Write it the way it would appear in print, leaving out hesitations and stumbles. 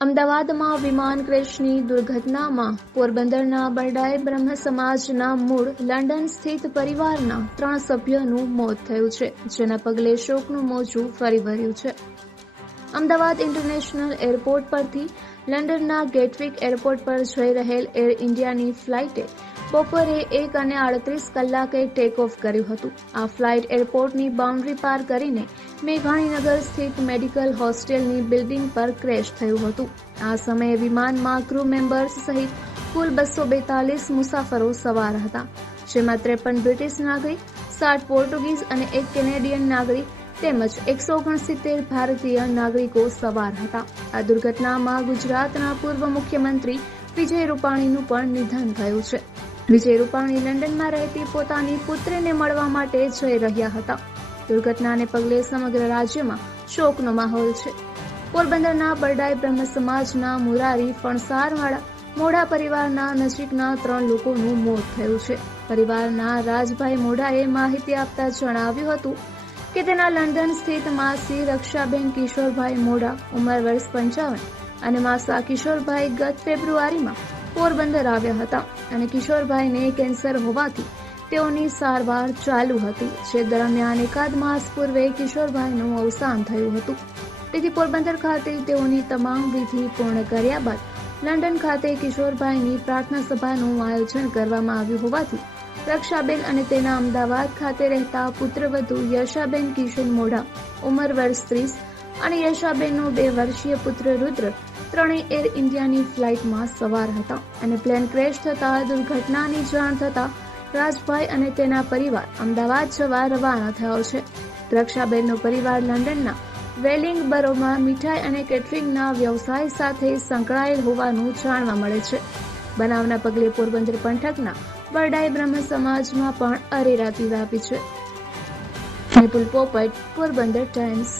અમદાવાદમાં વિમાન ક્રેશની દુર્ઘટનામાં પોરબંદરના બરડાઈ બ્રહ્મ સમાજના મૂળ લંડન સ્થિત પરિવારના 3 સભ્યોનું મોત થયું છે, જેના પગલે શોકનું મોજું ફરી વળ્યું છે. અમદાવાદ ઇન્ટરનેશનલ એરપોર્ટ પરથી લંડનના ગેટવિક એરપોર્ટ પર જઈ રહેલ એર ઇન્ડિયાની ફ્લાઇટે બપોરે 1:38 ટેક ઓફ કર્યું હતું. આ ફ્લાઇટ એરપોર્ટની બાઉન્ડ્રી પાર કરીને મેઘાણીનગર સ્થિત મેડિકલ હોસ્ટેલની બિલ્ડિંગ પર ક્રેશ થયું હતું. આ સમયે વિમાનમાં ક્રૂ મેમ્બર્સ સહિત કુલ 242 મુસાફરો સવાર હતા, જેમાં 53 બ્રિટિશ નાગરિક, 60 પોર્ટુગીઝ અને 1 કેનેડિયન નાગરિક તેમજ 169 ભારતીય નાગરિકો સવાર હતા. આ દુર્ઘટનામાં ગુજરાતના પૂર્વ મુખ્યમંત્રી વિજય રૂપાણીનું પણ નિધન થયું છે. વિજય રૂપાણી લંડનમાં રહેતી પોતાની પુત્રીને મળવા માટે જઈ રહ્યા હતા. દુર્ઘટનાને પગલે સમગ્ર રાજ્યમાં શોકનો માહોલ છે. પોરબંદરના બરડાઈ બ્રહ્મ સમાજના મુરારી ફણસારવાળા મોઢા પરિવારના નજીકના 3 લોકોનું મોત થયું છે. પરિવારના રાજભાઈ મોઢાએ માહિતી આપતા જણાવ્યું હતું કે તેના લંડન સ્થિત માસી રક્ષાબેન કિશોરભાઈ મોઢા ઉંમર વર્ષ 55 અને માસા કિશોરભાઈ ગત ફેબ્રુઆરીમાં પોરબંદર આવ્યા હતા અને કિશોરભાઈને કેન્સર હોવાથી તેઓની સારવાર ચાલુ હતી, જે દરમિયાન એકાદ માસ પૂર્વે કિશોરભાઈનું અવસાન થયું હતું. તેથી પોરબંદર ખાતે તેઓની તમામ વિધિ પૂર્ણ કર્યા બાદ લંડન ખાતે કિશોરભાઈની પ્રાર્થના સભાનું આયોજન કરવામાં આવ્યું હોવાથી રક્ષાબેન અને તેના અમદાવાદ ખાતે રહેતા પુત્રવધુ યશાબેન કિશન મોઢા ઉંમર વર્ષ 30 અને યશાબેનનો 2 વર્ષીય પુત્ર રુદ્ર ત્રણેય એર ઇન્ડિયાની ફ્લાઇટમાં સવાર હતા અને પ્લેન ક્રેશ થતા દુર્ઘટનાની જાણ થતા રાજભાઈ અને તેના પરિવાર અમદાવાદ જવા રવાના થયો છે. રક્ષાબેનનો પરિવાર લંડનના વેલિંગબરોમાં મીઠાઈ અને કેટરિંગના વ્યવસાય સાથે સંકળાયેલ હોવાનું જાણવા મળે છે. બનાવના પગલે પોરબંદર પંથકના બરડાઈ બ્રહ્મ સમાજમાં પણ અરેરાટી વ્યાપી છે. નિપુલ પોપટ, પોરબંદર ટાઈમ્સ.